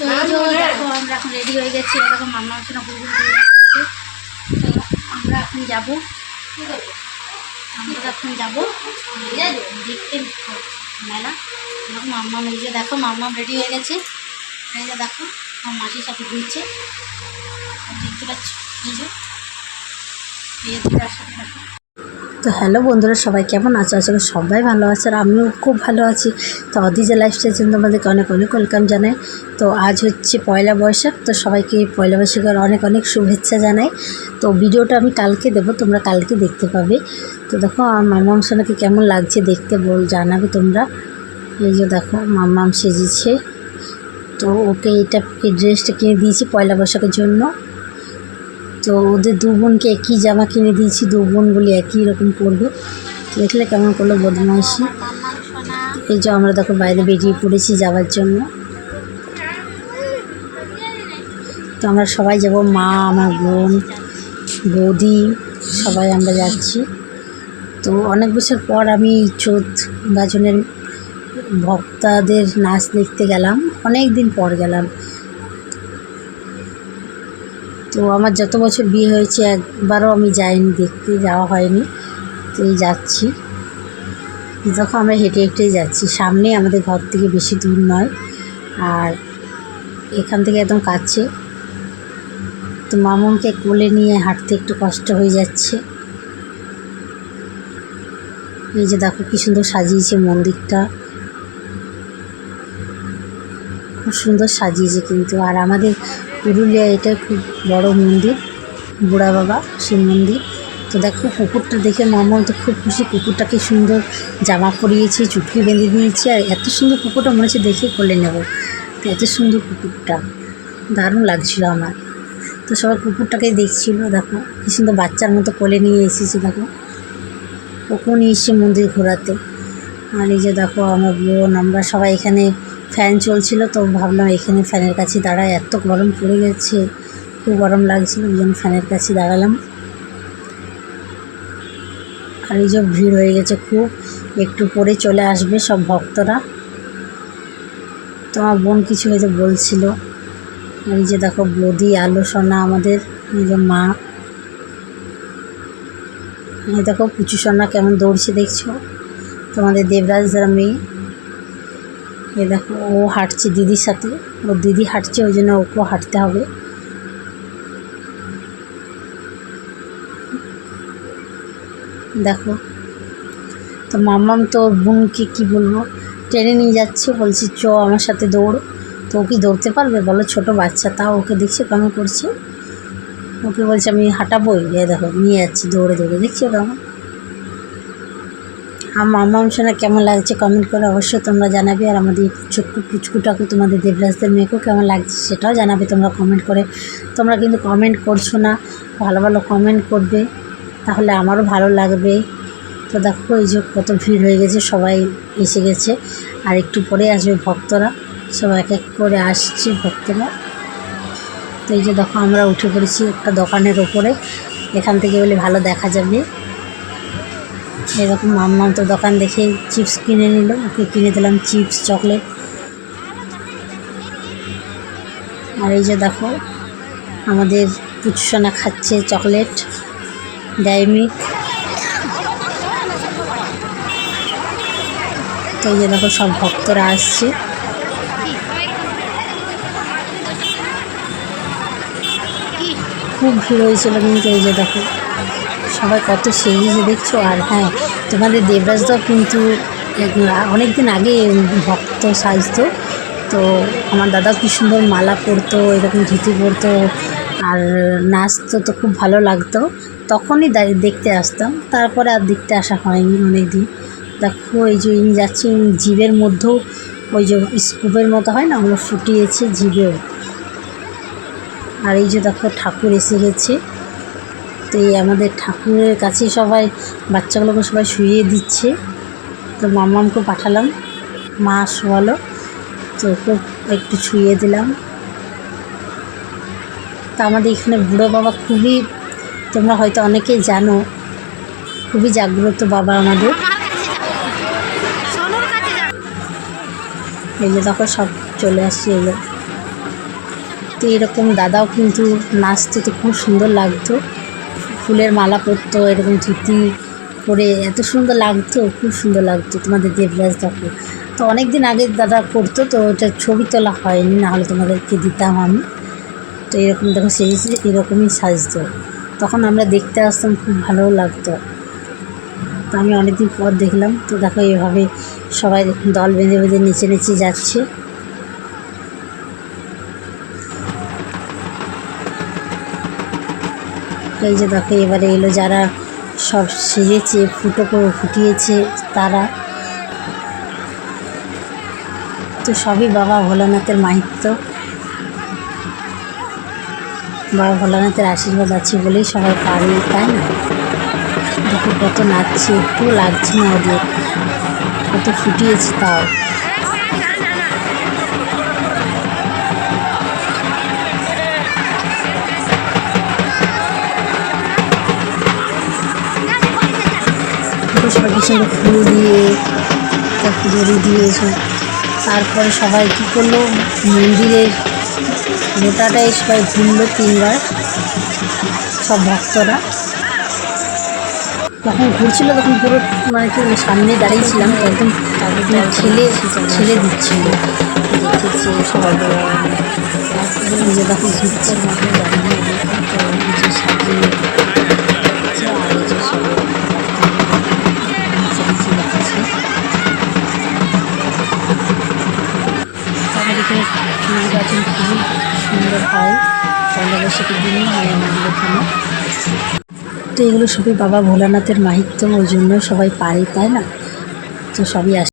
তো এই যে দেখো আমরা এখন রেডি হয়ে গেছি। এরকম মামা তো আমরা এখন যাব। আমরা এখন যাব দেখতে মেলা। এরকম মাম্মা এই যে দেখো মাম্মা রেডি হয়ে গেছে। এই যে দেখো আমার মাসির সাথে ঘুরছে। দেখতে পাচ্ছ এই যে। এই যে সাথে দেখো তো হ্যালো বন্ধুরা, সবাই কেমন আছো? আশা সবাই ভালো আছে আর আমিও খুব ভালো আছি। তো অদিজা লাইফস্টাইল জন্য তোমাদেরকে অনেক অনেক ওয়েলকাম জানাই। তো আজ হচ্ছে পয়লা বৈশাখ, তো সবাইকে পয়লা বৈশাখের অনেক অনেক শুভেচ্ছা জানাই। তো ভিডিওটা আমি কালকে দেবো, তোমরা কালকে দেখতে পাবে। তো দেখো, আমার মামাম সোনাকে কেমন লাগছে দেখতে বল, জানাবে তোমরা। এই যে দেখো, মামাম সেজেছে। তো ওকে এটা ড্রেসটা কিনে দিয়েছি পয়লা বৈশাখের জন্য। তো ওদের দু বোনকে একই জামা কিনে দিয়েছি, দু বোন বলে একই রকম পরবে। দেখলে কেমন করল বদমাইশি। এই যে আমরা দেখো বাইরে বেরিয়ে পড়েছি যাওয়ার জন্য। তো আমরা সবাই যাব, মা, আমার বোন, বৌদি, সবাই আমরা যাচ্ছি। তো অনেক বছর পর আমি চোদ্দ গাজনের ভক্তাদের নাচ দেখতে গেলাম অনেক দিন পর গেলাম। তো আমার যত বছর বিয়ে হয়েছে একবারও আমি যাইনি, দেখতে যাওয়া হয়নি। তো এই যাচ্ছি। দেখো আমরা হেঁটে হেঁটেই যাচ্ছি। সামনে আমাদের ঘর থেকে বেশি দূর নয়। আর এখান থেকে একদম কাছে। তো মামুনকে কোলে নিয়ে হাঁটতে একটু কষ্ট হয়ে যাচ্ছে। এই যে দেখো কি সুন্দর সাজিয়েছে মন্দিরটা। খুব সুন্দর সাজিয়েছে কিন্তু। আর আমাদের পুরুলিয়া এটা খুব বড় মন্দির, বুড়া বাবা শিব মন্দির। তো দেখো কুকুরটা দেখে মামন তো খুব খুশি কুকুরটাকে সুন্দর জামা পরিয়েছে, চুটকি বেঁধে দিয়েছে, আর এত সুন্দর কুকুরটা মনে হচ্ছে দেখে কোলে নেব। তো এত সুন্দর কুকুরটা দারুণ লাগছিল আমার। তো সবাই কুকুরটাকে দেখছিল, দেখো কি সুন্দর বাচ্চার মতো কোলে নিয়ে এসেছি, দেখো। ওকেও নিয়ে এসছে মন্দির ঘোরাতে। আর এই যে দেখো আমার বোন, আমরা সবাই এখানে ফ্যান চলছিল, তো ভাবলাম এখানে ফ্যানের কাছে দাঁড়ায় এত গরম পড়ে গেছে, খুব গরম লাগছিল, ওই জন্য ফ্যানের কাছে দাঁড়ালাম। আর এই যে ভিড় হয়ে গেছে খুব, একটু পরে চলে আসবে সব ভক্তরা। তো আমার বোন কিছু হয়তো বলছিল। এই যে দেখো, বদি, আলো, সোনা আমাদের, এই যে মা। দেখো, পুচু সোনা কেমন দৌড়ছে, দেখছ? তোমাদের দেবরাজ দ্বারা মেয়ে। এই দেখো, ও হাঁটছে দিদির সাথে। ওর দিদি হাঁটছে, ওই জন্য ওকেও হাঁটতে হবে। দেখো, তো মাম্মাম তো ওর বোনকে কী বলব, টেনে নিয়ে যাচ্ছে। বলছি, চ, আমার সাথে দৌড়। তো ও কি দৌড়তে পারবে? বলো, ছোট বাচ্চা। তাও ওকে দেখছে কেমন করছে। ওকে বলছে, আমি হাঁটাবোই। এ দেখো, নিয়ে যাচ্ছি দৌড়ে দৌড়ে। দেখছ কেমন? আমার শোনা কেমন লাগছে কমেন্ট করে অবশ্যই তোমরা জানাবে। আর আমাদের ছোট্ট পুচকুটাকে, তোমাদের দেবরাজদের মেয়েকেও কেমন লাগছে সেটাও জানাবে তোমরা কমেন্ট করে। তোমরা কিন্তু কমেন্ট করছ না, ভালো ভালো কমেন্ট করবে, তাহলে আমারও ভালো লাগবে। তো দেখো, এই যে কত ভিড় হয়ে গেছে, সবাই এসে গেছে। আর একটু পরে আসবে ভক্তরা সব এক এক করে আসছে ভক্তরা। তো এই যে দেখো, আমরা উঠে পড়েছি একটা দোকানের ওপরে, এখান থেকে বলে ভালো দেখা যাবে। এরকম মাম্মাম তো দোকান দেখে চিপস কিনে নিল, ওকে কিনে দিলাম চিপস, চকলেট। আর এই যে দেখো, আমাদের পুচুসোনা খাচ্ছে চকলেট ডাইমিক তো এই যে দেখো, সব ভক্তরা আসছে। খুব ভিড় হয়েছিল কিন্তু এই যে দেখো। সবাই কত সেজেছে দেখছ? আর হ্যাঁ তোমাদের দেবরাজদাও কিন্তু অনেক দিন আগে ভক্ত সাজতো। তো আমার দাদাও কি সুন্দর মালা পরতো, এরকম ধুতি পরতো, আর নাচতো তো খুব ভালো লাগতো। তখনই দেখতে আসতাম। তারপরে আর দেখতে আসা হয়নি অনেক দিন দেখো, এই যে ইনি যাচ্ছে জীবের মধ্যেও, ওই যে স্কুপের মতো হয় না, ওগুলো ফুটিয়েছে জীবেও। আর এই যে দেখো, ঠাকুর এসে গেছে। তো এই আমাদের ঠাকুরের কাছে সবাই, বাচ্চাগুলোকে সবাই শুইয়ে দিচ্ছে। তো মামামকে পাঠালাম, মা শোয়ালো, তো ওকে একটু শুইয়ে দিলাম। তা আমাদের এখানে বুড়ো বাবা খুবই, তোমরা হয়তো অনেকেই জানো, খুবই জাগ্রত বাবা আমাদের। এই যে দেখো সব চলে আসছে এলো তো এরকম দাদাও কিন্তু নাচতে তো খুব সুন্দর লাগতো। ফুলের মালা পরতো, এরকম ধুতি পরে এত সুন্দর লাগতো, খুব সুন্দর লাগতো তোমাদের দেবরাজ দেখো তো অনেক দিন আগে দাদা করতো তো ওটা ছবি তোলা হয়নি, নাহলে তোমাদেরকে দিতাম আমি। তো এরকম দেখো সেজেছে এরকমই সাজতো। তখন আমরা দেখতে আসতাম, খুব ভালোও লাগতো। তো আমি অনেকদিন পর দেখলাম, তো দেখো এভাবে সবাই দল বেঁধে বেঁধে নেচে নেচে যাচ্ছে। এই যে দেখো, এবারে এলো যারা সব সেজেছে, ফুটো করে ফুটিয়েছে তারা। তো সবই বাবা ভোলানাথের মাহিত্য। বাবা ভোলানাথের আশীর্বাদ আছে বলেই সবাই পারে তাই না? দেখো কত নাচছে একটু লাগছে না ওদের। কত ফুটিয়েছে তাও। সবাই সুন্দর ফুল দিয়ে দড়ি দিয়ে সব তারপরে সবাই কী করল? মন্দিরের গোটাটাই সবাই ঘুরলো তিনবার, সব ভক্তরা। যখন ঘুরছিল তখন পুরো মানে কি সামনে দাঁড়িয়েছিলাম তখন তাদের ছেলে ছেলে দিচ্ছিল। দেখেছে সবাই নিজে তখন ঘুরছে মতো দাঁড়িয়ে সাজিয়ে সুন্দর হয়। পয়লা বৈশাখের দিনই হয় আমাদের এখানে। তো এগুলো সবই বাবা ভোলানাথের মাহিত্য, ওই জন্য সবাই পারে, তাই না? তো সবই আসে।